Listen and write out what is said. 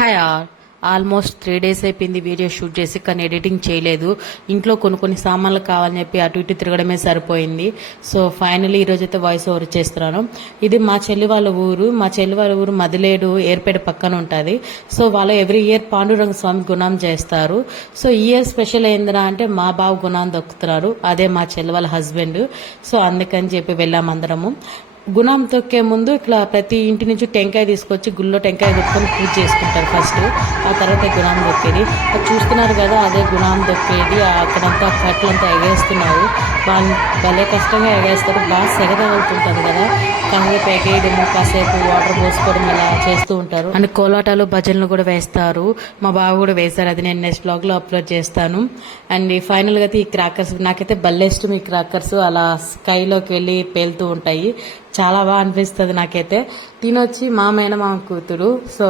Hi almost 3 days అయిపోయింది video shoot చేసి, కానీ ఎడిటింగ్ చేయలేదు. ఇంట్లో కొన్ని సామాన్లు కావాలని చెప్పి అటు ఇటు తిరగడమే సరిపోయింది. సో ఫైనలీ ఈరోజు అయితే వాయిస్ ఓవర్ చేస్తున్నాను. ఇది మా చెల్లి వాళ్ళ ఊరు మదిలేడు ఏర్పేట పక్కన ఉంటుంది. సో వాళ్ళు ఎవ్రీ ఇయర్ పాండురంగ స్వామి గుణం చేస్తారు. సో ఈ ఇయర్ స్పెషల్ ఏందిరా అంటే మా బావ గుణం దొక్కుతున్నారు, అదే మా చెల్లి వాళ్ళ హస్బెండ్. సో అందుకని చెప్పి వెళ్ళాం అందరము. గుణం తొక్కే ముందు ఇట్లా ప్రతి ఇంటి నుంచి టెంకాయ తీసుకొచ్చి గుళ్ళో టెంకాయ దొక్కుని పూజ చేసుకుంటారు ఫస్ట్. ఆ తర్వాత గుణం దొక్కేది అది చూస్తున్నారు కదా, అదే గుణం దొక్కేది. అక్కడంతా కట్లంతా ఎగేస్తున్నారు. వాళ్ళు భలే కష్టంగా ఎగేస్తారు, బాగా సెగ తగులుతుంటుంది కదా. కాసేపు ఎగేయడము, కాసేపు వాటర్ పోసుకోవడం ఇలా చేస్తూ ఉంటారు. అండ్ కోలాటాలు భజనలు కూడా వేస్తారు. మా బావ కూడా వేశారు, అది నేను నెక్స్ట్ బ్లాగ్ లో అప్లోడ్ చేస్తాను. అండ్ ఫైనల్ గా అయితే ఈ క్రాకర్స్ నాకైతే భలే ఇష్టం. ఈ క్రాకర్స్ అలా స్కైలోకి వెళ్ళి పేలుతూ ఉంటాయి, చాలా బాగా అనిపిస్తుంది నాకైతే. తినొచ్చి మా మేనమామ కూతురు. సో